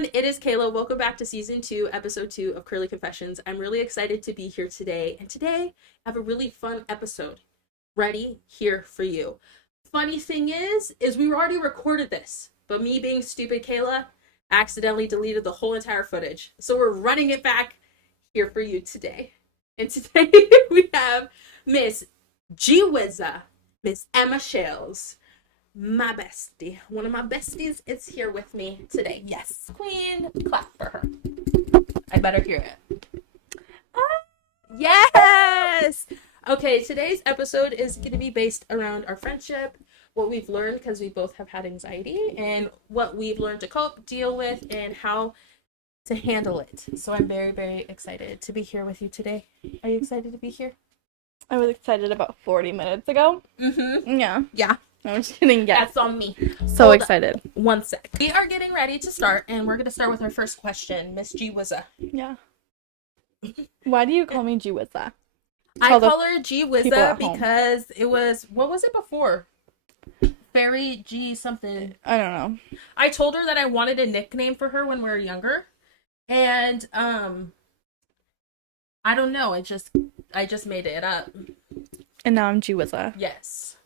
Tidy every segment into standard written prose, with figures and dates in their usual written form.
everyone, it is Kayla. Welcome back to season 2, episode 2 of Curly Confessions. I'm really excited to be here today, and today I have a really fun episode ready here for you. Funny thing is we already recorded this, but me being stupid Kayla accidentally deleted the whole entire footage. So we're running it back here for you today. And today we have Miss G Wizza, Miss Emma Shales, my bestie. One of my besties is here with me today. Yes, queen. Clap for her. I better hear it. Yes! Okay, today's episode is going to be based around our friendship, what we've learned because we both have had anxiety, and what we've learned to cope, deal with, and how to handle it. So I'm very, very excited to be here with you today. Are you excited to be here? I was excited about 40 minutes ago. Mm-hmm. Yeah. Yeah. I'm just kidding. Yeah. That's on me. So Hold excited. up. One sec. We are getting ready to start, and we're going to start with our first question. Miss G Wizza. Yeah. Why do you call me G Wizza? I call her G Wizza because it was, what was it before? Fairy G something. I don't know. I told her that I wanted a nickname for her when we were younger, and I don't know. I just made it up. And now I'm G Wizza. Yes.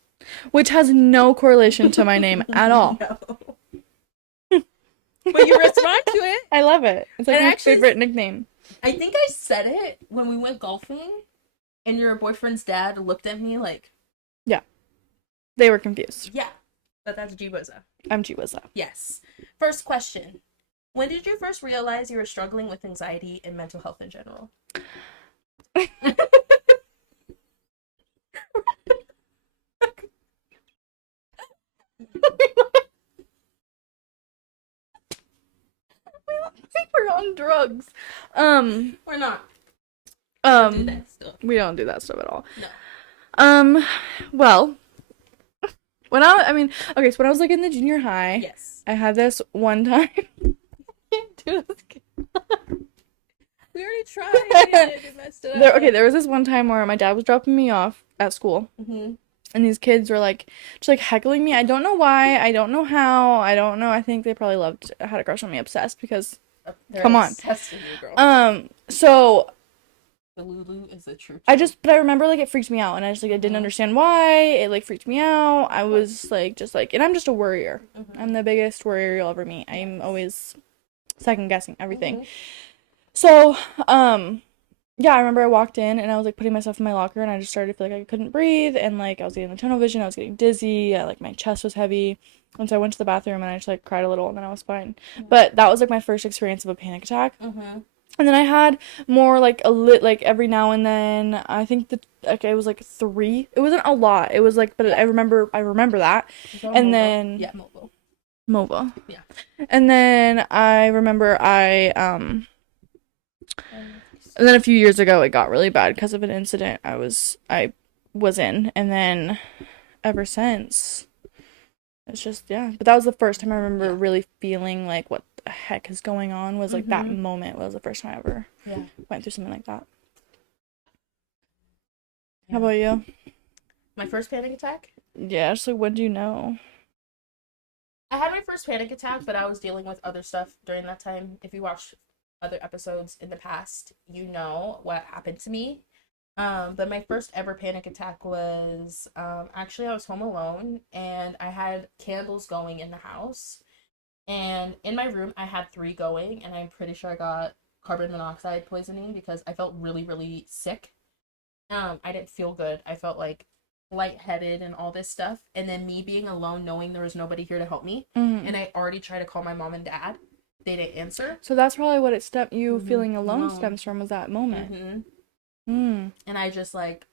Which has no correlation to my name at all. No. But you respond to it. I love it. It's like my favorite nickname. I think I said it when we went golfing, and your boyfriend's dad looked at me like... Yeah. They were confused. Yeah. But that's G Wizza. I'm G Wizza. Yes. First question. When did you first realize you were struggling with anxiety and mental health in general? We look like we're on drugs. We're not. We don't do that stuff at all. No. Well, when okay, so when I was like in the junior high, Yes. I had this one time. Can't do this. We already tried. We messed it up. There was this one time where my dad was dropping me off at school, and these kids were like, just like heckling me. I don't know why. I don't know how. I don't know. I think they probably had a crush on me, obsessed because, come on. Obsessed with you, girl. So. The Lulu is the truth. But I remember like it freaked me out, and I just like I didn't understand why it like freaked me out. I was like and I'm just a worrier. I'm the biggest worrier you'll ever meet. I'm always second guessing everything. So yeah, I remember I walked in and I was like putting myself in my locker, and I just started to feel like I couldn't breathe, and like I was getting the tunnel vision, I was getting dizzy, like my chest was heavy, and so I went to the bathroom and I just like cried a little, and then I was fine. But that was like my first experience of a panic attack. And then I had more like like every now and then. I think it was like 3. It wasn't a lot. It was like, but I remember that. And then MOVA. Yeah. And then I remember and then a few years ago it got really bad because of an incident I was in, and then ever since it's just, yeah. But that was the first time I remember really feeling like what the heck is going on, was like that moment was the first time I ever went through something like that. How about you? My first panic attack? Yeah, just like, when do you know? I had my first panic attack, but I was dealing with other stuff during that time. If you watched other episodes in the past, you know what happened to me. But my first ever panic attack was, actually I was home alone, and I had candles going in the house, and in my room I had 3 going, and I'm pretty sure I got carbon monoxide poisoning because I felt really, really sick. I didn't feel good. I felt like lightheaded and all this stuff, and then me being alone, knowing there was nobody here to help me, and I already tried to call my mom and dad. They didn't answer. So that's probably what feeling alone stems from, was that moment. And I just like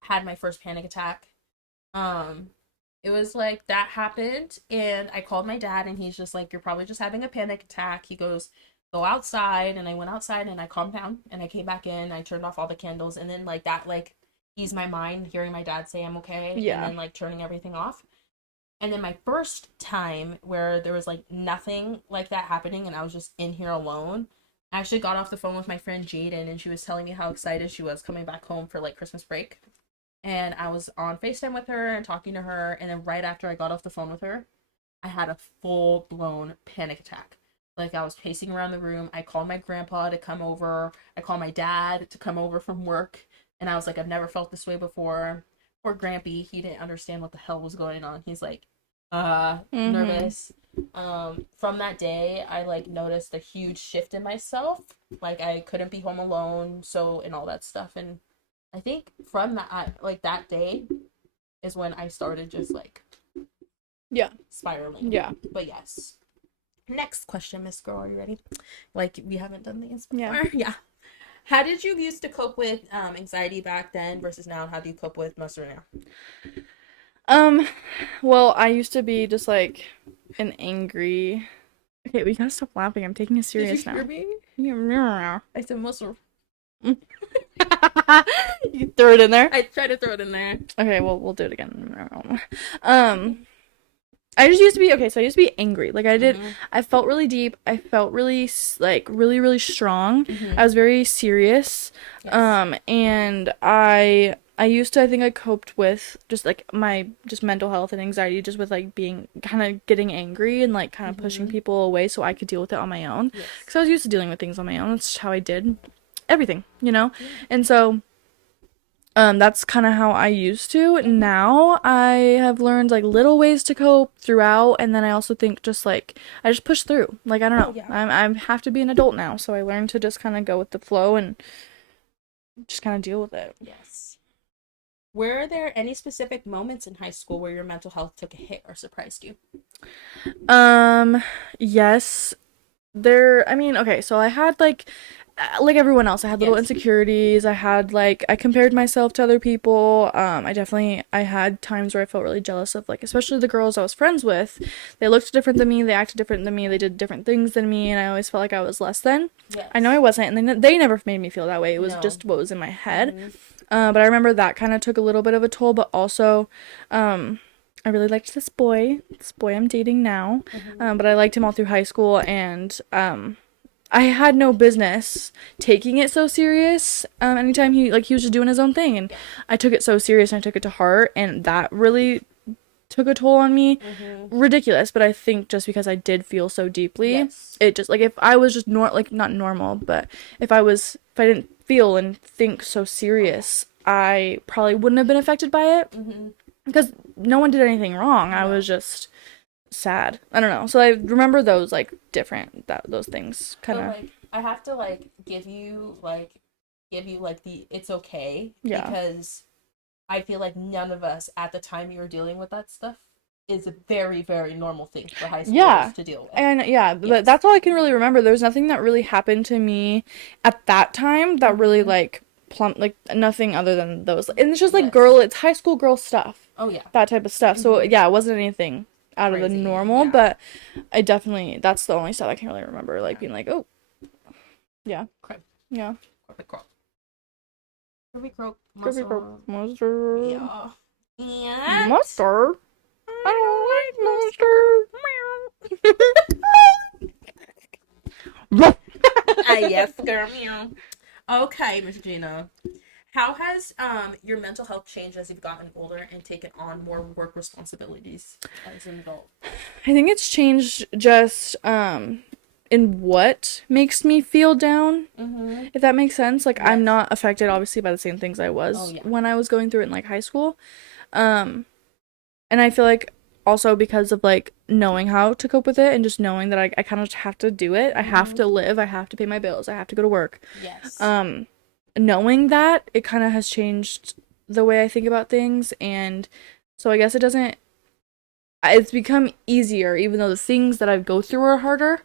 had my first panic attack. It was like that happened, and I called my dad, and he's just like, you're probably just having a panic attack. He goes, go outside. And I went outside and I calmed down, and I came back in, I turned off all the candles, and then like that like eased my mind, hearing my dad say I'm okay, and then like turning everything off. And then my first time where there was like nothing like that happening and I was just in here alone, I actually got off the phone with my friend Jaden, and she was telling me how excited she was coming back home for like Christmas break. And I was on FaceTime with her and talking to her, and then right after I got off the phone with her, I had a full-blown panic attack. Like, I was pacing around the room. I called my grandpa to come over. I called my dad to come over from work. And I was like, I've never felt this way before. Poor Grampy, he didn't understand what the hell was going on. He's like, Mm-hmm. nervous. From that day, I like noticed a huge shift in myself. Like, I couldn't be home alone, so, and all that stuff. And I think from that, like, that day is when I started just like Yeah. spiraling. Yeah. But yes. Next question, Miss Girl, are you ready? Like, we haven't done these before. Yeah. Yeah. How did you used to cope with anxiety back then versus now? And how do you cope with most now? Um, well, I used to be just like an angry. Okay, we gotta stop laughing. I'm taking it serious now. Me? You I said muscle. threw it in there. I tried to throw it in there. Okay, well, we'll do it again. I just used to be okay. So I used to be angry. Like I did. I felt really deep. I felt really like really strong. I was very serious. Yes. And I used to, I think I coped with just like my just mental health and anxiety just with like being kind of getting angry and like kind of pushing people away so I could deal with it on my own. Yes. Because I was used to dealing with things on my own. That's how I did everything, you know? And so that's kind of how I used to. Now I have learned like little ways to cope throughout, and then I also think just like I just push through. Like I don't know. Yeah. I have to be an adult now, so I learned to just kind of go with the flow and just kind of deal with it. Yes. Were there any specific moments in high school where your mental health took a hit or surprised you? Yes. I mean, okay, so I had like everyone else, I had little insecurities. I had like I compared myself to other people. I had times where I felt really jealous of like especially the girls I was friends with. They looked different than me, they acted different than me, they did different things than me, and I always felt like I was less than. Yes. I know I wasn't, and they never made me feel that way. It was just what was in my head. But I remember that kind of took a little bit of a toll, but also I really liked this boy I'm dating now. But I liked him all through high school, and I had no business taking it so serious. Anytime he was just doing his own thing, and I took it so serious and I took it to heart, and that really took a toll on me. Ridiculous, but I think just because I did feel so deeply, it just like if I was just not normal, but if I didn't feel and think so serious, I probably wouldn't have been affected by it because no one did anything wrong. I was just sad. I don't know. So I remember those like those things kind of. Like I have to like give you like the it's okay because I feel like none of us at the time you were dealing with that stuff is a very very normal thing for high schoolers to deal with. And but that's all I can really remember. There was nothing that really happened to me at that time that really like like nothing other than those. And it's just like it's high school girl stuff. Oh yeah. That type of stuff. So yeah, it wasn't anything out of the normal, but I definitely that's the only stuff I can really remember like being like, oh yeah. Yeah. Monster. Yeah. And Monster. I don't like monster. yes, girl. Okay, Miss Gina. How has your mental health changed as you've gotten older and taken on more work responsibilities as an adult? I think it's changed just in what makes me feel down, if that makes sense. Like I'm not affected obviously by the same things I was when I was going through it in like high school. And I feel like also because of like knowing how to cope with it and just knowing that I kind of just have to do it. I have to live, I have to pay my bills, I have to go to work. Knowing that, it kind of has changed the way I think about things, and so I guess it's become easier, even though the things that I go through are harder.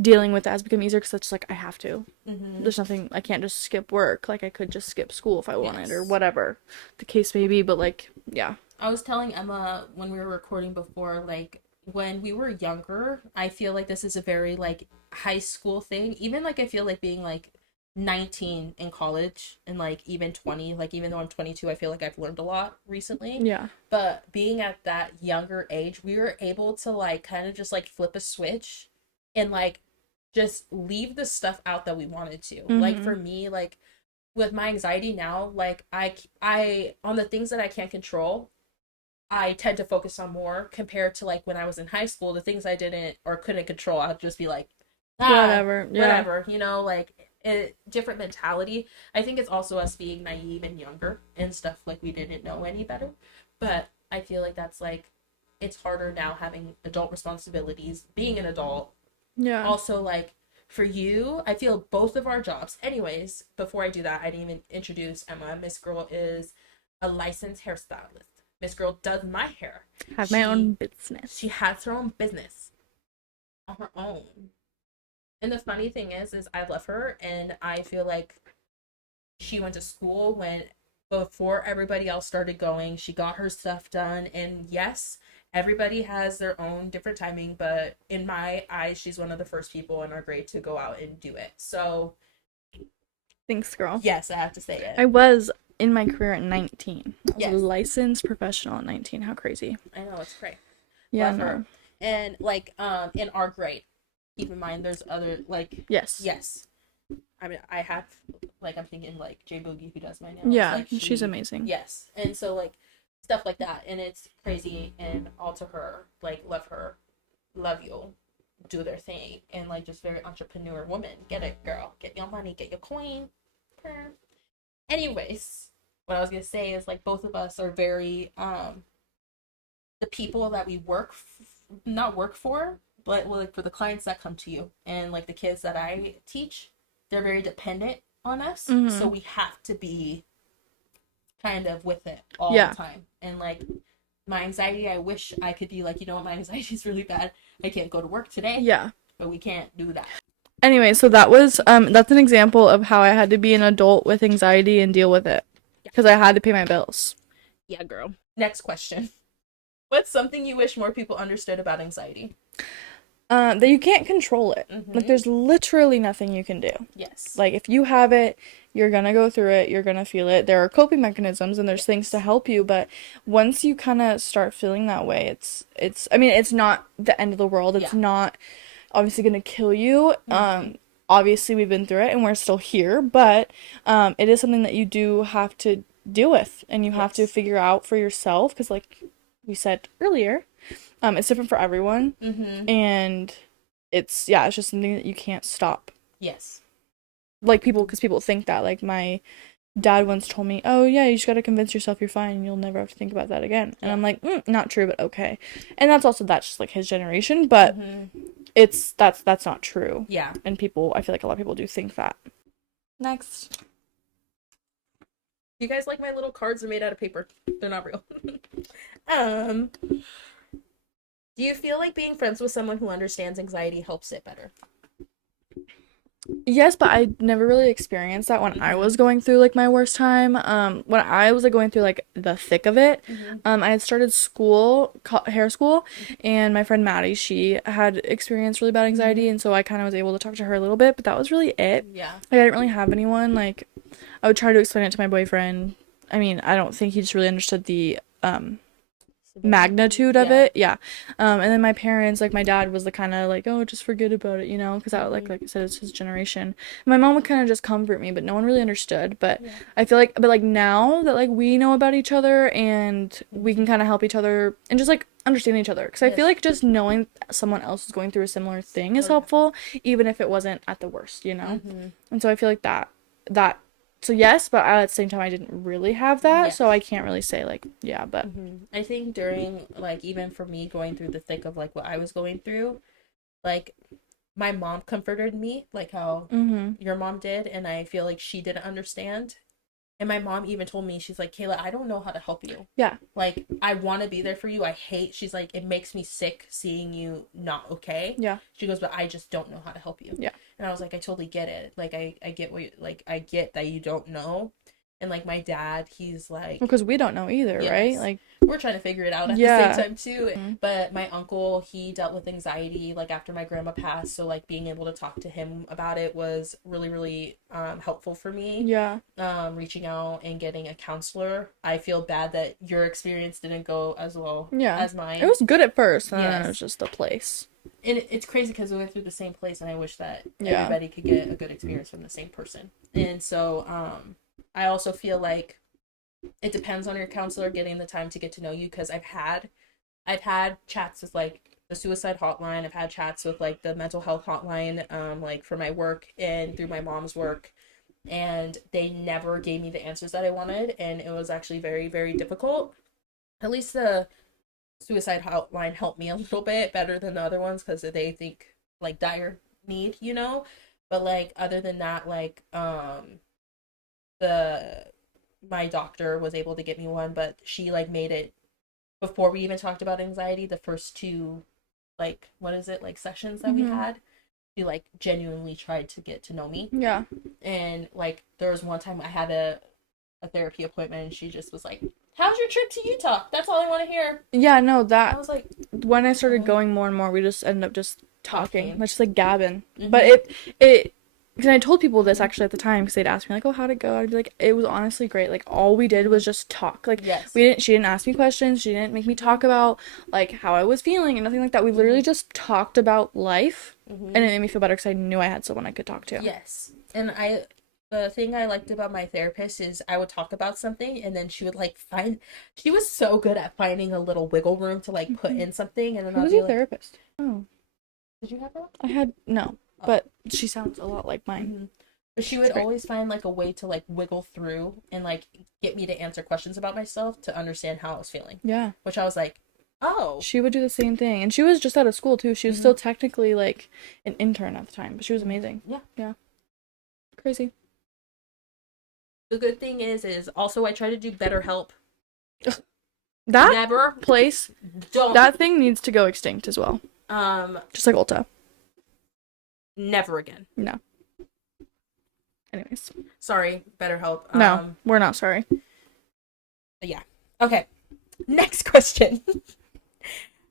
Dealing with it has become easier because it's like I have to. There's nothing, I can't just skip work. Like I could just skip school if I wanted or whatever the case may be, but like, yeah. I was telling Emma when we were recording before, like when we were younger, I feel like this is a very like high school thing. Even like I feel like being like 19 in college and like even 20, like even though I'm 22, I feel like I've learned a lot recently. But being at that younger age, we were able to like kind of just like flip a switch and like just leave the stuff out that we wanted to. Like for me, like with my anxiety now, like I on the things that I can't control, I tend to focus on more compared to like when I was in high school, the things I didn't or couldn't control, I'd just be like, Whatever. Yeah. whatever, you know, like different mentality. I think it's also us being naive and younger and stuff, like we didn't know any better. But I feel like that's like it's harder now having adult responsibilities, being an adult. Yeah. Also, like for you, I feel both of our jobs. Anyways, before I do that, I didn't even introduce Emma. Miss Girl is a licensed hairstylist. Miss Girl does my hair. Have my own business. She has her own business on her own. And the funny thing is I love her, and I feel like she went to school when before everybody else started going. She got her stuff done, and yes, everybody has their own different timing, but in my eyes, she's one of the first people in our grade to go out and do it. So, Thanks, girl. yes, I have to say it. I was in my career at 19. I was Yes. a licensed professional at 19. How crazy. I know, it's great. Yeah, Love no. her. And like in our grade, keep in mind there's other like Yes. I mean, I have like I'm thinking like J Boogie who does my nails. Yeah, like she's amazing. Yes, and so like stuff like that, and it's crazy. And all to her, like love her, love you, do their thing, and like just very entrepreneur woman. Get it, girl. Get your money. Get your coin. Anyways, what I was gonna say is like both of us are very the people that we not work for, but like for the clients that come to you and like the kids that I teach, they're very dependent on us. Mhm. So we have to be kind of with it all Yeah. the time. And like my anxiety, I wish I could be like, you know what, my anxiety is really bad. I can't go to work today. Yeah. But we can't do that. Anyway, so that was that's an example of how I had to be an adult with anxiety and deal with it because I had to pay my bills. Yeah, girl. Next question. What's something you wish more people understood about anxiety? That you can't control it. Mhm. Like there's literally nothing you can do. Yes. Like if you have it, you're gonna go through it, you're gonna feel it. There are coping mechanisms and there's things to help you, but once you kind of start feeling that way, it's I mean, it's not the end of the world. It's Yeah. not obviously gonna kill you. Obviously we've been through it and we're still here, but it is something that you do have to deal with and you have to Yes. figure out for yourself because like we said earlier, it's different for everyone. Mm-hmm. And it's just something that you can't stop. Yes. Like because people think that. Like my dad once told me, oh yeah, you just gotta convince yourself you're fine and you'll never have to think about that again. And I'm like, not true, but okay. And that's just like his generation, but that's not true. Yeah. And I feel like a lot of people do think that. Next. You guys like my little cards are made out of paper. They're not real. Do you feel like being friends with someone who understands anxiety helps it better? Yes, but I never really experienced that when I was going through like my worst time. When I was like going through like the thick of it, I had started hair school, and my friend Maddie, she had experienced really bad anxiety, and so I kind of was able to talk to her a little bit, but that was really it. Yeah. Like I didn't really have anyone. Like I would try to explain it to my boyfriend. I mean, I don't think he just really understood the magnitude of it. Yeah. And then my parents, like my dad was the kind of like, oh, just forget about it, you know, because I like I said, it's his generation. And my mom would kind of just comfort me, but no one really understood. But I feel like now that like we know about each other and we can kind of help each other and just like understand each other, because I feel like just knowing someone else is going through a similar thing is helpful, even if it wasn't at the worst, you know. And so I feel like that so yes, but at the same time I didn't really have that, so I can't really say like but I think during like even for me going through the thick of like what I was going through, like my mom comforted me like how your mom did, and I feel like she didn't understand. And my mom even told me, she's like, Kayla, I don't know how to help you. Yeah. Like, I want to be there for you. She's like, it makes me sick seeing you not okay. Yeah. She goes, but I just don't know how to help you. Yeah. And I was like, I totally get it. Like, I get I get that you don't know. And like my dad, he's like, because we don't know either, right? Like we're trying to figure it out at the same time too. But my uncle, he dealt with anxiety like after my grandma passed, so like being able to talk to him about it was really, really helpful for me. Yeah. Reaching out and getting a counselor. I feel bad that your experience didn't go as well as mine. It was good at first, and then it was just the place. And it's crazy because we went through the same place, and I wish that everybody could get a good experience from the same person. And so I also feel like it depends on your counselor getting the time to get to know you, because I've had chats with like the suicide hotline. I've had chats with like the mental health hotline, like for my work and through my mom's work, and they never gave me the answers that I wanted, and it was actually very, very difficult. At least the suicide hotline helped me a little bit better than the other ones because they think like dire need, you know. But like other than that, like the my doctor was able to get me one, but she like made it before we even talked about anxiety. The first two, like what is it, like sessions that we had, she like genuinely tried to get to know me. Yeah. And like there was one time I had a therapy appointment, and she just was like, "How's your trip to Utah? That's all I want to hear." Yeah, no, I that was like, when I started going more and more, we just ended up just talking, just like gabbing. Mhm. But it, because I told people this actually at the time because they'd ask me like, "Oh, how'd it go?" I'd be like, "It was honestly great. Like all we did was just talk. Like yes. she didn't ask me questions. She didn't make me talk about like how I was feeling and nothing like that. We literally just talked about life, and it made me feel better because I knew I had someone I could talk to." Yes. And the thing I liked about my therapist is I would talk about something, and then she would like she was so good at finding a little wiggle room to like put in something, and then Who I'll was be your like, therapist? Oh, "Did you have her?" I had no, but she sounds a lot like mine. Mm-hmm. But she would always find like a way to like wiggle through and like get me to answer questions about myself to understand how I was feeling. Yeah. Which I was like, oh. She would do the same thing. And she was just out of school too. She was still technically like an intern at the time, but she was amazing. Yeah. Yeah. Crazy. The good thing is also I try to do BetterHelp. That Never place, don't. that thing needs to go extinct as well. Just like Ulta. Never again. No. Anyways. Sorry, BetterHelp. No, we're not sorry. Yeah. Okay. Next question.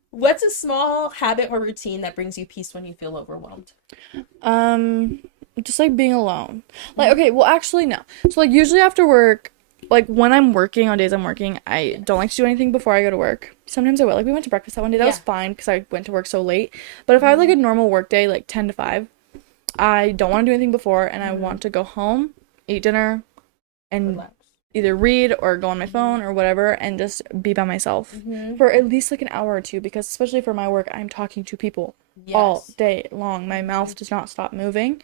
What's a small habit or routine that brings you peace when you feel overwhelmed? Just like being alone. Like, okay, well actually no. So like usually after work, like when I'm working, on days I'm working, I don't like to do anything before I go to work. Sometimes I will. Like we went to breakfast that one day. That was fine because I went to work so late. But if I had like a normal work day, like 10 to 5, I don't want to do anything before, and I want to go home, eat dinner, and relax. Either read or go on my phone or whatever and just be by myself for at least like an hour or two, because especially for my work, I'm talking to people all day long. My mouth does not stop moving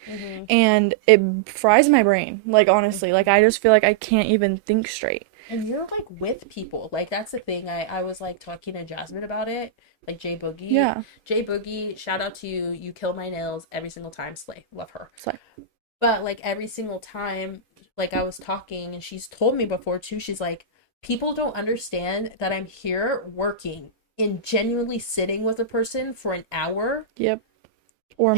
and it fries my brain. Like honestly, like I just feel like I can't even think straight. And you're like with people. Like that's the thing. I was like talking to Jasmine about it. Like Jay Boogie. Yeah. Jay Boogie, shout out to you. You kill my nails every single time. Slay. Love her. Slay. But like every single time, like I was talking, and she's told me before too, she's like, people don't understand that I'm here working and genuinely sitting with a person for an hour. Yep. Or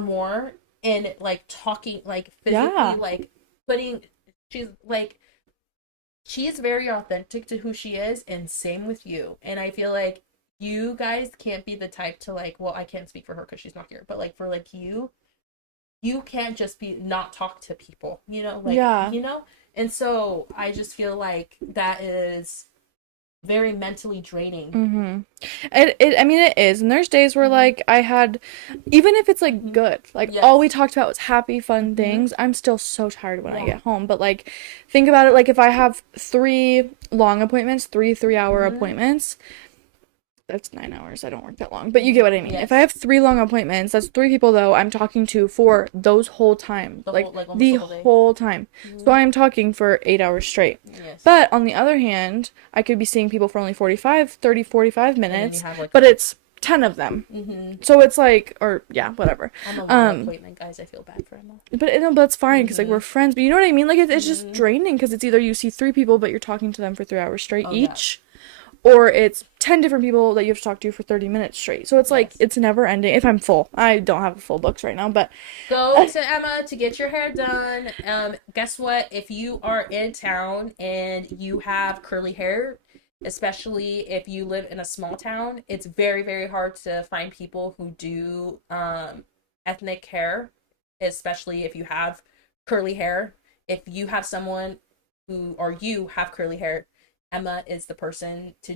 more. And like talking, like physically, like putting, she's very authentic to who she is, and same with you. And I feel like you guys can't be the type to like, well, I can't speak for her because she's not here, but like for like you can't just be not talk to people, you know, like you know. And so I just feel like that is very mentally draining. I mean it is, and there's days where like I had, even if it's like good, like all we talked about was happy fun things, I'm still so tired when I get home. But like think about it, like if I have 3 long appointments, 3-hour appointments, that's 9 hours. I don't work that long, but you get what I mean. If I have 3 long appointments, that's 3 people though I'm talking to for those whole time, the whole time. So I'm talking for 8 hours straight. But on the other hand, I could be seeing people for only 45 minutes, like, but it's 10 of them. So it's like, or yeah, whatever. I'm a long appointment, guys. I feel bad for Emma. But no, that's fine because like we're friends. But you know what I mean? Like it's just draining because it's either you see 3 people but you're talking to them for 3 hours straight each. Or it's 10 different people that you have to talk to for 30 minutes straight. So it's like, it's never ending. If I'm full. I don't have full books right now, but... Go to Emma to get your hair done. Guess what? If you are in town and you have curly hair, especially if you live in a small town, it's very, very hard to find people who do ethnic hair, especially if you have curly hair. If you have someone who, or you have curly hair, Emma is the person to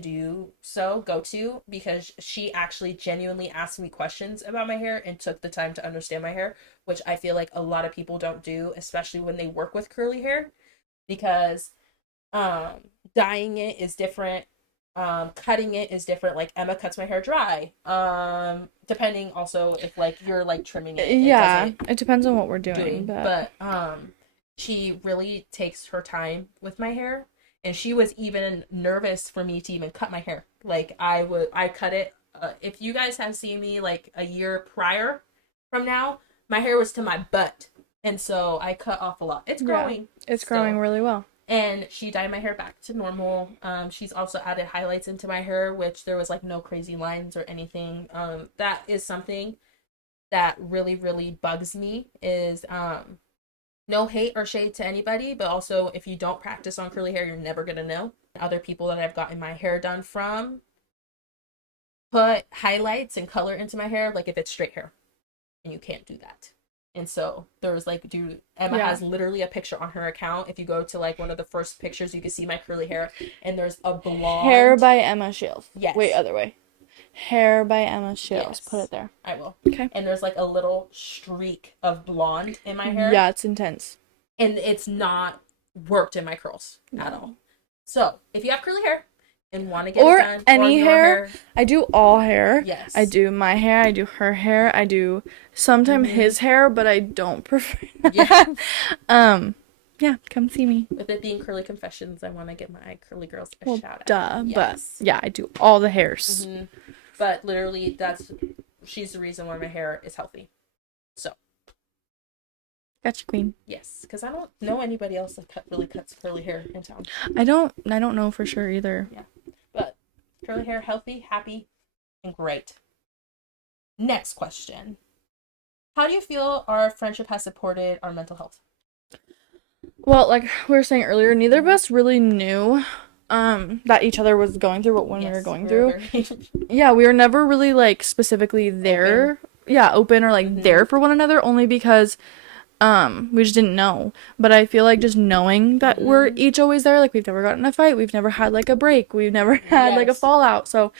go to, because she actually genuinely asked me questions about my hair and took the time to understand my hair, which I feel like a lot of people don't do, especially when they work with curly hair, because dyeing it is different, Cutting it is different. Like Emma cuts my hair dry. Depending also if like you're like trimming it. Yeah, it depends on what we're doing, but she really takes her time with my hair, and she was even nervous for me to even cut my hair. Like I cut it. If you guys have seen me like a year prior from now, my hair was to my butt, and so I cut off a lot. It's growing. Yeah, it's growing really well. And she dyed my hair back to normal. She's also added highlights into my hair, which there was like no crazy lines or anything. That is something that really, really bugs me is no hate or shade to anybody, but also if you don't practice on curly hair, you're never gonna know. Other people that I've gotten my hair done from put highlights and color into my hair, like if it's straight hair, and you can't do that. And so there was like, dude, Emma has literally a picture on her account. If you go to like one of the first pictures, you can see my curly hair, and there's a blonde hair by Emma Shales. Yes. Wait, other way. Hair by Emma Shales. Yes. Put it there. I will. Okay. And there's like a little streak of blonde in my hair. Yeah, it's intense. And it's not worked in my curls at all. So if you have curly hair and want to get it done, any hair, I do all hair. Yes. I do my hair, I do her hair, I do sometimes his hair, but I don't prefer that. Yeah, come see me. With it being Curly Confessions, I want to give my curly girls a shout out. Yes. But yeah, I do all the hairs. Mm-hmm. But literally, she's the reason why my hair is healthy. So. Gotcha, queen. Yes, because I don't know anybody else that really cuts curly hair in town. I don't know for sure either. Yeah, but curly hair, healthy, happy, and great. Next question. How do you feel our friendship has supported our mental health? Well, like we were saying earlier, neither of us really knew that each other was going through what we were going through. Yeah, we were never really like specifically there. Open or like there for one another, only because we just didn't know. But I feel like just knowing that we're each always there, like we've never gotten in a fight, we've never had like a break, we've never had like a fallout. So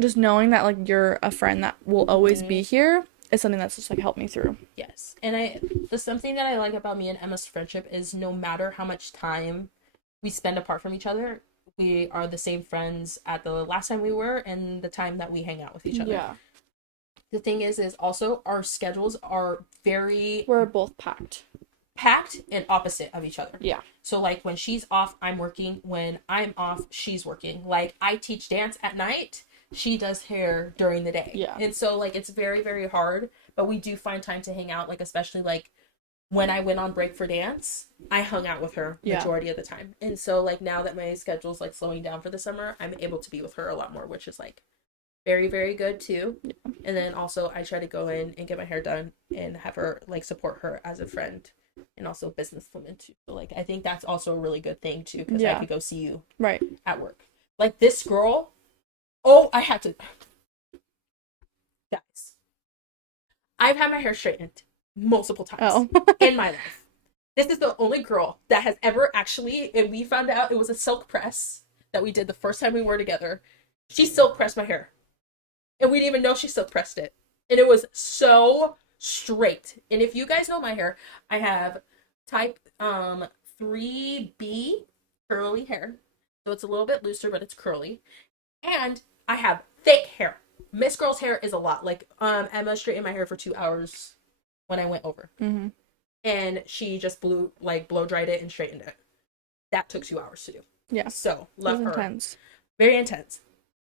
just knowing that like you're a friend that will always be here is something that's just like helped me through. Yes. And something that I like about me and Emma's friendship is no matter how much time we spend apart from each other, we are the same friends at the last time we were and the time that we hang out with each other. Yeah. The thing is also our schedules are we're both packed and opposite of each other. Yeah. So like when she's off, I'm working. When I'm off, she's working. Like I teach dance at night. She does hair during the day. Yeah. And so like it's very, very hard, but we do find time to hang out. Like especially like when I went on break for dance, I hung out with her majority of the time. And so like now that my schedule's like slowing down for the summer, I'm able to be with her a lot more, which is like very, very good too. Yeah. And then also I try to go in and get my hair done and have her like support her as a friend and also businesswoman too. So like I think that's also a really good thing too, because I could go see you at work. Like this girl, I had to, guys, I've had my hair straightened multiple times in my life. This is the only girl that has ever actually, and we found out it was a silk press that we did the first time we were together. She silk pressed my hair. And we didn't even know she silk pressed it. And it was so straight. And if you guys know my hair, I have type 3B curly hair. So it's a little bit looser, but it's curly. And I have thick hair. Miss Girl's hair is a lot. Like Emma straightened my hair for 2 hours when I went over. Mm-hmm. And she just blow dried it and straightened it. That took 2 hours to do. Yeah. So love her. Intense. Very intense.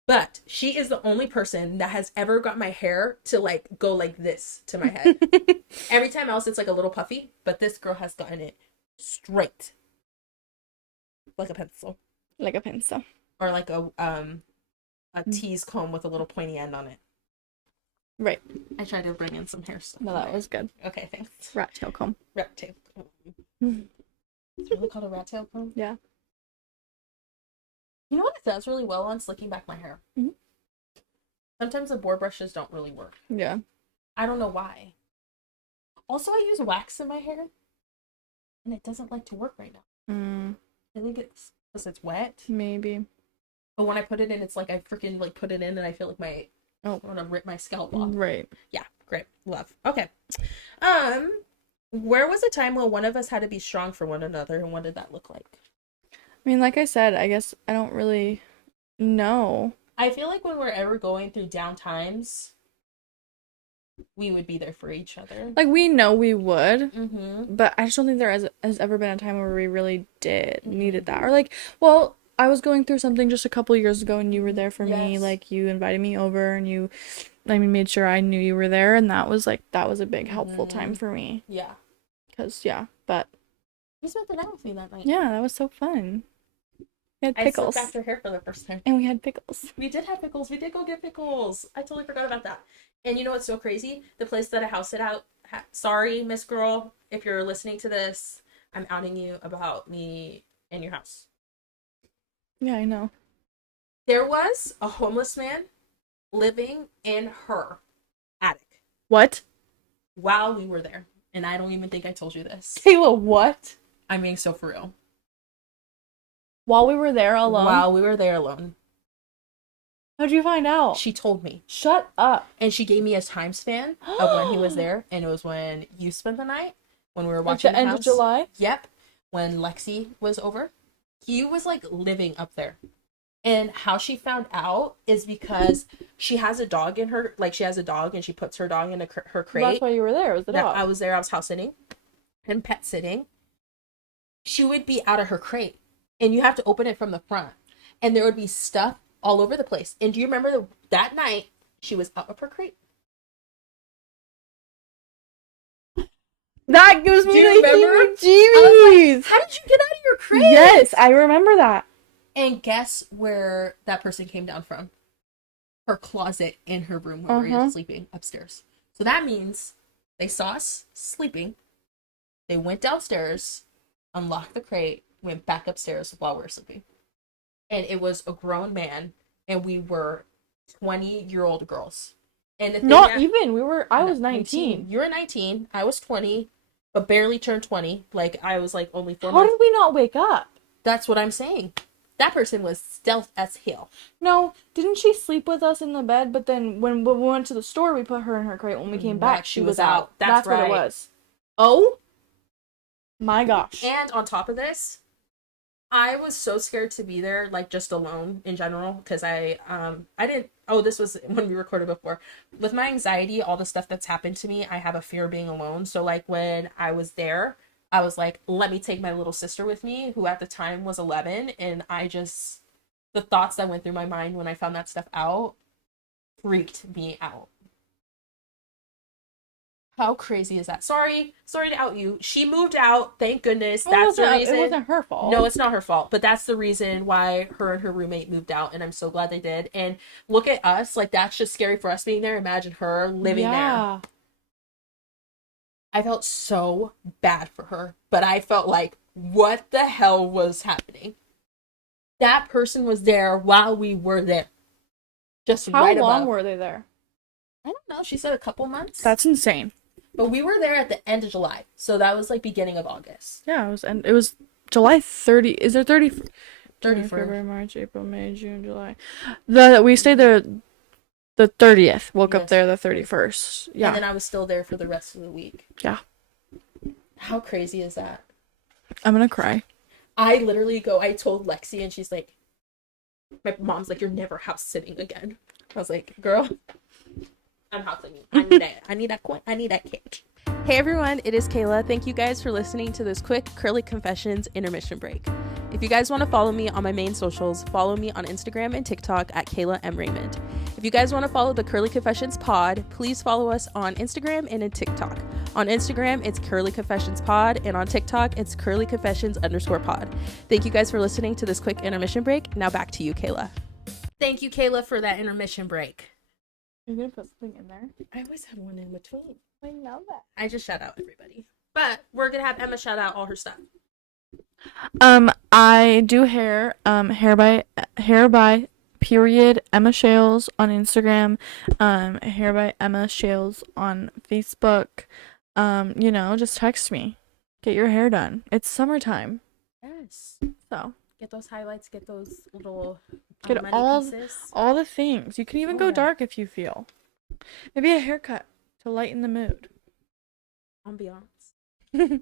But she is the only person that has ever got my hair to like go like this to my head. Every time else it's like a little puffy, but this girl has gotten it straight. Like a pencil. Like a pencil. Or like a tease comb with a little pointy end on it. Right. I tried to bring in some hair stuff. No, that was good. Okay, thanks. Rat tail comb. Rat tail comb. It's really called a rat tail comb? Yeah. You know what it does really well on slicking back my hair? Mm-hmm. Sometimes the board brushes don't really work. Yeah. I don't know why. Also, I use wax in my hair, and it doesn't like to work right now. I think it's because it's wet. Maybe. But when I put it in, it's like I freaking like put it in, and I feel like I want to rip my scalp off. Right. Yeah. Great. Love. Okay. Where was a time when one of us had to be strong for one another, and what did that look like? I mean, like I said, I guess I don't really No. I feel like when we're ever going through down times, we would be there for each other. Like, we know we would, Mm-hmm. but I just don't think there has ever been a time where we really needed that. Or, like, well, I was going through something just a couple years ago and you were there for me. Yes. Like, you invited me over and you, I mean, made sure I knew you were there. And that was, like, that was a big helpful time for me. Yeah. Because, yeah, but. You spent the night with me that night. Yeah, that was so fun. We had I pickles. slipped after hair for the first time. And we had pickles. We did have pickles. We did go get pickles. I totally forgot about that. And you know what's so crazy? The place that I house it out. Sorry, Miss Girl, if you're listening to this, I'm outing you about me in your house. Yeah, I know. There was a homeless man living in her attic. What? While we were there. And I don't even think I told you this. Kayla, what? I'm being so for real. While we were there alone? While we were there alone. How'd you find out? She told me. Shut up. And she gave me a time span of when he was there. And it was when you spent the night. When we were watching Like the end of July? Yep. When Lexi was over. He was like living up there. And how she found out is because she has a dog in her, like she has a dog and she puts her dog in her crate. Well, that's why you were there, was the dog. I was there, I was house sitting and pet sitting. She would be out of her crate and you have to open it from the front. And there would be stuff all over the place. And do you remember that night she was out of her crate? That gives me the heebie-jeebies. Like, how did you get out of your crate? Yes, I remember that. And guess where that person came down from? Her closet in her room where we were sleeping upstairs. So that means they saw us sleeping. They went downstairs, unlocked the crate, went back upstairs while we were sleeping. And it was a grown man, and we were 20-year-old girls. And I was 19. You were 19. I was 20, but barely turned 20. Like, I was like only 4 How months. did we not wake up? That's what I'm saying. That person was stealth as hell. No, didn't she sleep with us in the bed? But then when we went to the store, we put her in her crate. When we came back, she was out. That's right. what it was. Oh my gosh. And on top of this, I was so scared to be there, like just alone in general, because I didn't. Oh, this was when we recorded before. With my anxiety, all the stuff that's happened to me, I have a fear of being alone. So like when I was there, I was like, let me take my little sister with me, who at the time was 11. And the thoughts that went through my mind when I found that stuff out freaked me out. How crazy is that? Sorry to out you. She moved out. Thank goodness. That's the reason. It wasn't her fault. No, it's not her fault. But that's the reason why her and her roommate moved out. And I'm so glad they did. And look at us. Like, that's just scary for us being there. Imagine her living there. I felt so bad for her, but I felt like, what the hell was happening? That person was there while we were there. Just How right above. long were they there? I don't know. She said a couple months. That's insane. But we were there at the end of July, so that was like beginning of August. Yeah, it was July 30. Is there 30? 31st. February, March, April, May, June, July. We stayed there the 30th. Woke up there the 31st. Yeah. And then I was still there for the rest of the week. Yeah. How crazy is that? I'm gonna cry. I told Lexi, and she's like, my mom's like, you're never house sitting again. I was like, girl, I'm house sitting. I need that kick. Hey everyone, it is Kayla. Thank you guys for listening to this quick Curly Confessions intermission break. If you guys want to follow me on my main socials, follow me on Instagram and TikTok at Kayla M. Raymond. If you guys want to follow the Curly Confessions pod, please follow us on Instagram and in TikTok. On Instagram, it's Curly Confessions pod, and on TikTok, it's Curly Confessions _pod. Thank you guys for listening to this quick intermission break. Now back to you, Kayla. Thank you, Kayla, for that intermission break. You're gonna put something in there? I always have one in between. I know that. I just shout out everybody. But we're gonna have Emma shout out all her stuff. I do hair, hair by period Emma Shales on Instagram, hair by Emma Shales on Facebook. Just text me. Get your hair done. It's summertime. Yes. So get those highlights, get those little get all the things. You can even go dark if you feel. Maybe a haircut to lighten the mood. Ambiance.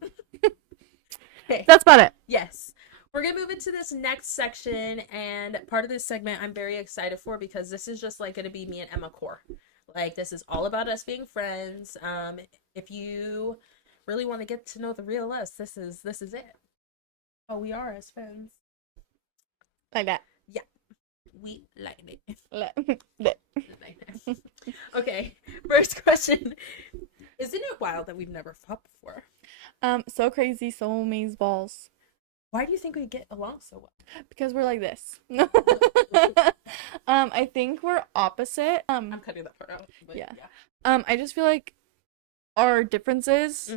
Okay. That's about it. Yes. We're gonna move into this next section, and part of this segment I'm very excited for because this is just like gonna be me and Emma core. Like this is all about us being friends. If you really want to get to know the real us, this is it. Oh, we are as friends. Like that. Yeah, we like it. That. Okay, first question. Isn't it wild that we've never fought before? So crazy, so amazeballs. Why do you think we get along so well? Because we're like this. I think we're opposite. I'm cutting that part out. But yeah. I just feel like our differences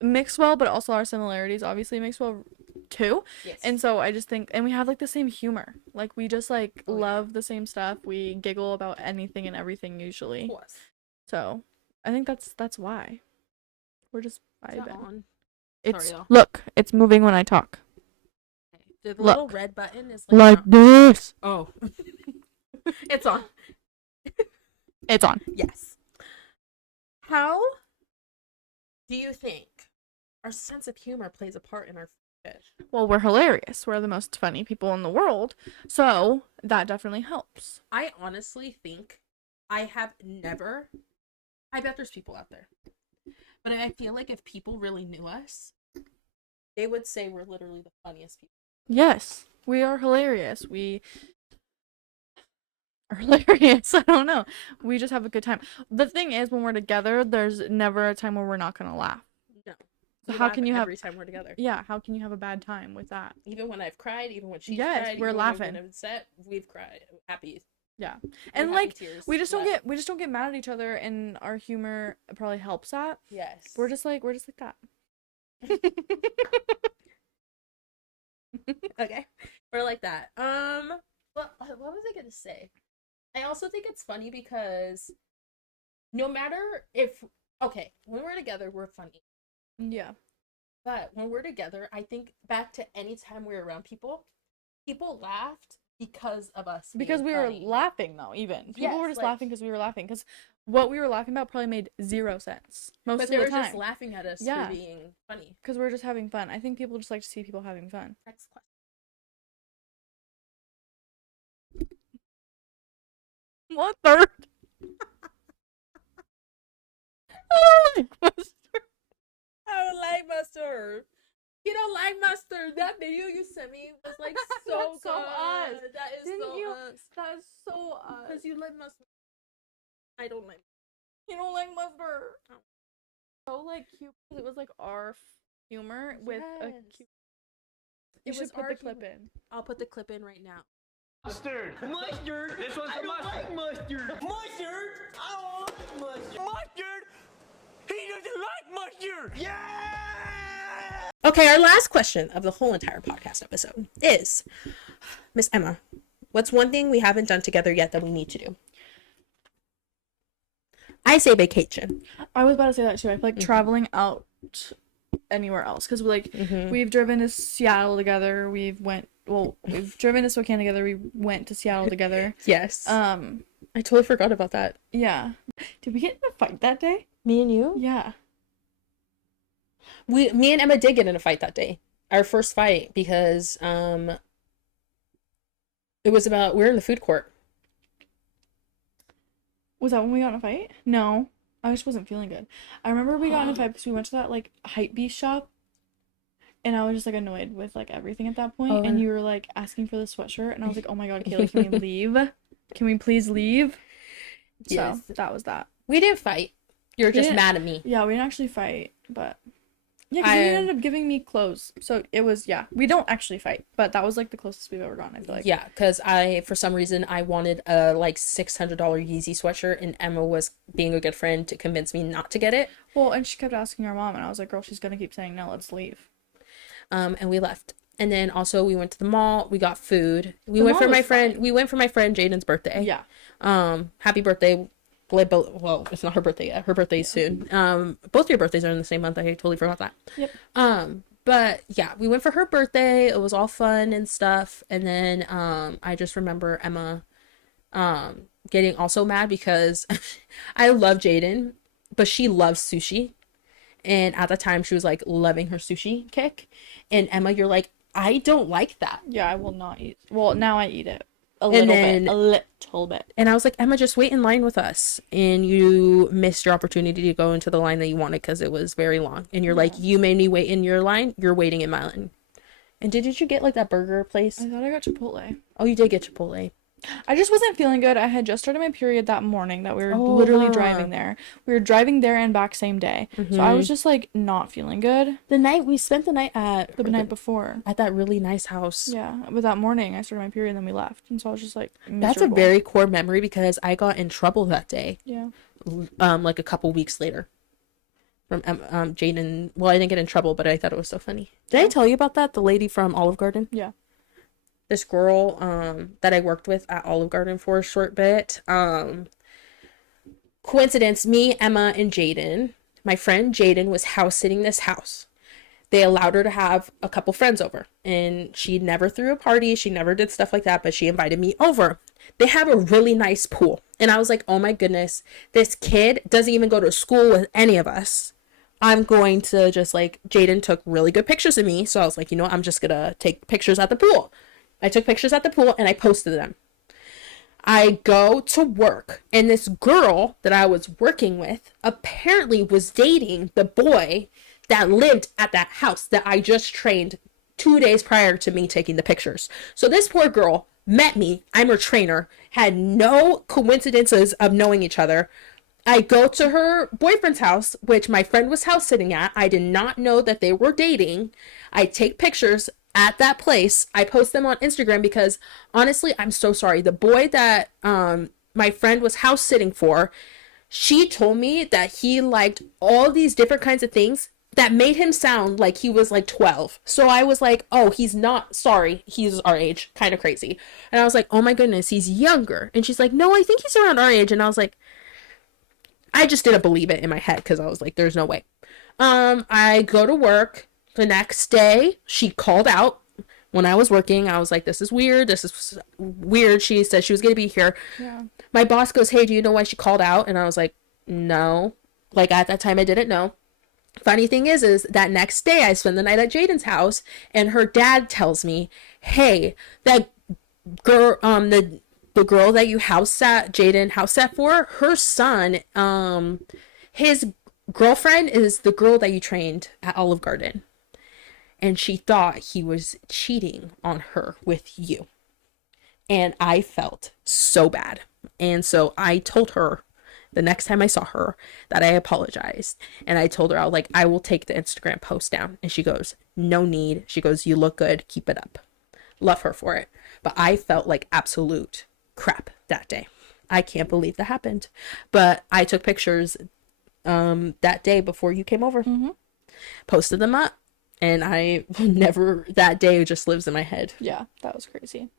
mix well, but also our similarities obviously mix well too. Yes. And so I just think, and we have like the same humor. Like we just like love the same stuff. We giggle about anything and everything usually. So I think that's why we're just vibing. It's sorry, look, it's moving when I talk. The look, little red button is like this. Oh. It's on. It's on. Yes. How do you think our sense of humor plays a part in our friendship? Well, we're hilarious. We're the most funny people in the world. So that definitely helps. I honestly think I have never, I bet there's people out there, but I feel like if people really knew us, they would say we're literally the funniest people. Yes, we are hilarious. We are hilarious. I don't know. We just have a good time. The thing is, when we're together, there's never a time where we're not gonna laugh. No. So how can you have every time we're together? Yeah, how can you have a bad time with that? Even when I've cried, even when she's yes, cried, we're even laughing. when I'm upset, we've cried. Happy. Yeah. And like we just don't get mad at each other, and our humor probably helps that. Yes. We're just like that. Okay. We're like that. What was I gonna say? I also think it's funny because no matter when we're together, we're funny. Yeah. But when we're together, I think back to any time we were around people laughed because of us. Because we were laughing though, even. People were just laughing because we were laughing. Because what we were laughing about probably made zero sense most of the time. But they were just laughing at us for being funny. Because we're just having fun. I think people just like to see people having fun. Next question. What third? I don't like mustard. I don't like mustard. You don't like mustard. That video you sent me was like so good. So us. That is Didn't so you? us. That is so us. Because you like mustard. I don't like. You don't like mustard. Oh. So like cute. It was like our humor with a cute. You should put the clip in. I'll put the clip in right now. Mustard! Mustard! This one's for mustard! I don't like mustard! Mustard! I don't like mustard! Mustard! He doesn't like mustard! Yeah! Okay, our last question of the whole entire podcast episode is, Miss Emma, what's one thing we haven't done together yet that we need to do? I say vacation. I was about to say that too. I feel like traveling out anywhere else because we've driven to Seattle together. We've driven to Spokane together. We went to Seattle together. Yes. I totally forgot about that. Yeah. Did we get in a fight that day? Me and you? Yeah. Me and Emma did get in a fight that day. Our first fight because it was about we were in the food court. Was that when we got in a fight? No. I just wasn't feeling good. I remember we got in a fight because we went to that like hype beast shop. And I was just like annoyed with like everything at that point. And you were like asking for the sweatshirt, and I was like, "Oh my god, Kayla, can we leave? Can we please leave?" Yes. So that was that. We didn't fight. You were just mad at me. Yeah, we didn't actually fight, but yeah, because you ended up giving me clothes. So it was we don't actually fight, but that was like the closest we've ever gotten. I feel like. Yeah, because for some reason I wanted a like $600 Yeezy sweatshirt, and Emma was being a good friend to convince me not to get it. Well, and she kept asking our mom, and I was like, "Girl, she's gonna keep saying no. Let's leave." And we left. And then also we went to the mall. We got food. We went for my friend Jaden's birthday. Yeah. Happy birthday. Well, it's not her birthday yet. Her birthday's soon. Both your birthdays are in the same month. I totally forgot that. Yep. But yeah, we went for her birthday. It was all fun and stuff. And then I just remember Emma getting also mad because I love Jaden, but she loves sushi. And at the time, she was like loving her sushi kick. And Emma, you're like, I don't like that. Yeah, I will not eat. Well, now I eat it a And little then- bit. A little bit. And I was like, Emma, just wait in line with us. And you missed your opportunity to go into the line that you wanted because it was very long. And you're like, you made me wait in your line. You're waiting in my line. And did you get like that burger place? I thought I got Chipotle. Oh, you did get Chipotle. I just wasn't feeling good. I had just started my period that morning that we were literally driving there. We were driving there and back same day. So I was just like not feeling good. We spent the night at The night before. at that really nice house. Yeah, but that morning I started my period and then we left. And so I was just like That's a miserable. very core memory because I got in trouble that day. Yeah. Like a couple weeks later. From Jaden. Well, I didn't get in trouble, but I thought it was so funny. Did I tell you about that? The lady from Olive Garden? Yeah. This girl that I worked with at Olive Garden for a short bit. Coincidence, me, Emma, and Jaden. My friend Jaden was house sitting this house. They allowed her to have a couple friends over. And she never threw a party. She never did stuff like that, but she invited me over. They have a really nice pool. And I was like, oh my goodness, this kid doesn't even go to school with any of us. I'm going to just like, Jaden took really good pictures of me. So I was like, you know what? I'm just going to take pictures at the pool. I took pictures at the pool and I posted them. I go to work and this girl that I was working with apparently was dating the boy that lived at that house that I just trained 2 days prior to me taking the pictures. So this poor girl met me. I'm her trainer, had no coincidences of knowing each other. I go to her boyfriend's house, which my friend was house sitting at. I did not know that they were dating. I take pictures at that place. I post them on Instagram because honestly, I'm so sorry. The boy that my friend was house sitting for, she told me that he liked all these different kinds of things that made him sound like he was like 12. So I was like, oh, he's not, sorry, he's our age, kind of crazy. And I was like, oh my goodness, he's younger. And she's like, no, I think he's around our age. And I was like, I just didn't believe it in my head because I was like, there's no way. I go to work. The next day, she called out when I was working. I was like, this is weird. This is weird. She said she was going to be here. Yeah. My boss goes, hey, do you know why she called out? And I was like, no. Like, at that time, I didn't know. Funny thing is that next day, I spend the night at Jaden's house, and her dad tells me, hey, that girl, the girl that you Jaden house sat for, her son, his girlfriend is the girl that you trained at Olive Garden. And she thought he was cheating on her with you. And I felt so bad. And so I told her the next time I saw her that I apologized. And I told her, I was like, I will take the Instagram post down. And she goes, no need. She goes, you look good. Keep it up. Love her for it. But I felt like absolute crap that day. I can't believe that happened. But I took pictures that day before you came over. Mm-hmm. Posted them up. And I never, that day just lives in my head. Yeah, that was crazy.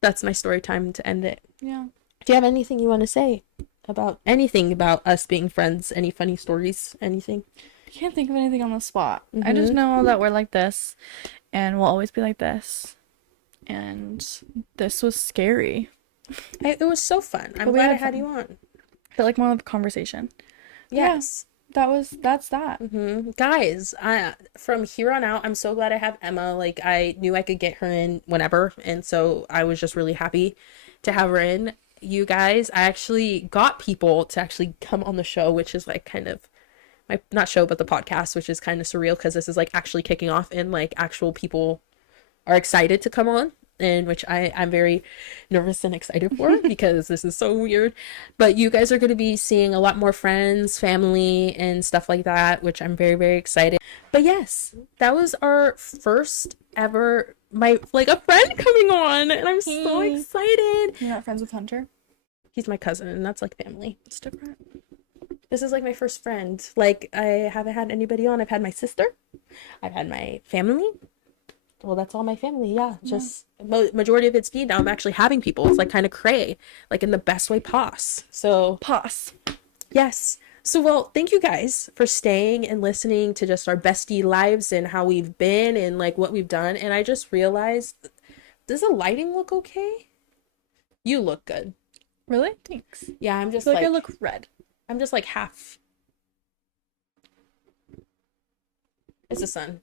That's my story time to end it. Yeah. Do you have anything you want to say about anything about us being friends? Any funny stories? Anything? I can't think of anything on the spot. I just know that we're like this and we'll always be like this. And this was scary. It was so fun. I'm But we glad I had had fun. you on. Felt like more of a conversation. Yes. That's that. Guys, from here on out, I'm so glad I have Emma. Like, I knew I could get her in whenever. And so I was just really happy to have her in. You guys, I actually got people to actually come on the show, which is like kind of my, not show, but the podcast, which is kind of surreal because this is like actually kicking off and like actual people are excited to come on. And which I'm very nervous and excited for because this is so weird. But you guys are going to be seeing a lot more friends, family, and stuff like that, which I'm very, very excited. But yes, that was our first ever, a friend coming on, and I'm so excited. You're not friends with Hunter? He's my cousin, and that's like family. It's different. This is like my first friend. Like, I haven't had anybody on. I've had my sister. I've had my family. Well, that's all my family. Yeah, just majority of it's me. Now I'm actually having people. It's like kind of cray, like in the best way pos. So yes. So, well, thank you guys for staying and listening to just our bestie lives and how we've been and like what we've done. And I just realized, does the lighting look okay? You look good. Really? Thanks. Yeah, I'm just I feel like I look red. I'm just like half. It's the sun.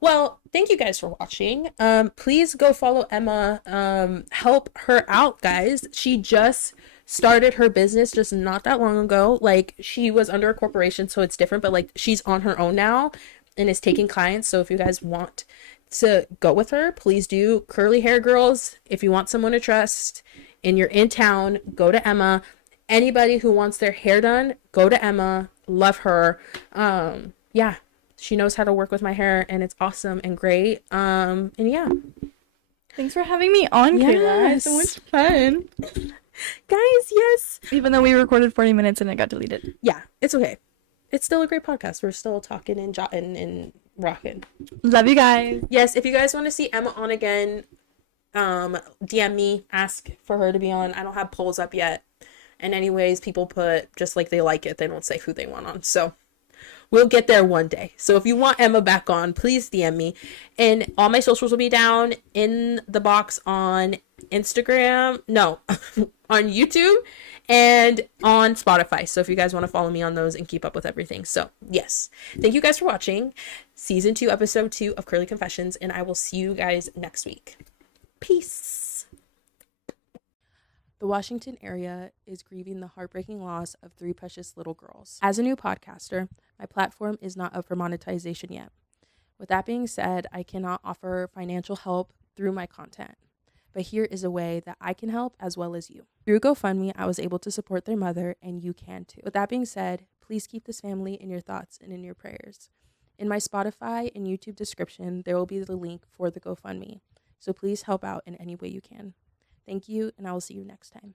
Well, thank you guys for watching. Please go follow Emma. Help her out, guys. She just started her business just not that long ago. Like, she was under a corporation, so it's different, but like, she's on her own now and is taking clients. So if you guys want to go with her, please do. Curly hair girls, if you want someone to trust and you're in town, go to Emma. Anybody who wants their hair done, go to Emma. Love her. Yeah, she knows how to work with my hair and it's awesome and great. And yeah, Thanks for having me on, Kayla. I had so much fun. guys, yes. Even though we recorded 40 minutes and it got deleted. Yeah, it's okay. It's still a great podcast. We're still talking and jotting and rocking. Love you guys. Yes, if you guys want to see Emma on again, DM me, ask for her to be on. I don't have polls up yet. And anyways, people put just like they like it. They don't say who they want on. So we'll get there one day. So if you want Emma back on, please DM me. And all my socials will be down in the box on Instagram. No, on YouTube and on Spotify. So if you guys want to follow me on those and keep up with everything. So yes, thank you guys for watching season 2, episode 2 of Curly Confessions. And I will see you guys next week. Peace. The Washington area is grieving the heartbreaking loss of 3 precious little girls. As a new podcaster, my platform is not up for monetization yet. With that being said, I cannot offer financial help through my content. But here is a way that I can help as well as you. Through GoFundMe, I was able to support their mother, and you can too. With that being said, please keep this family in your thoughts and in your prayers. In my Spotify and YouTube description, there will be the link for the GoFundMe. So please help out in any way you can. Thank you, and I will see you next time.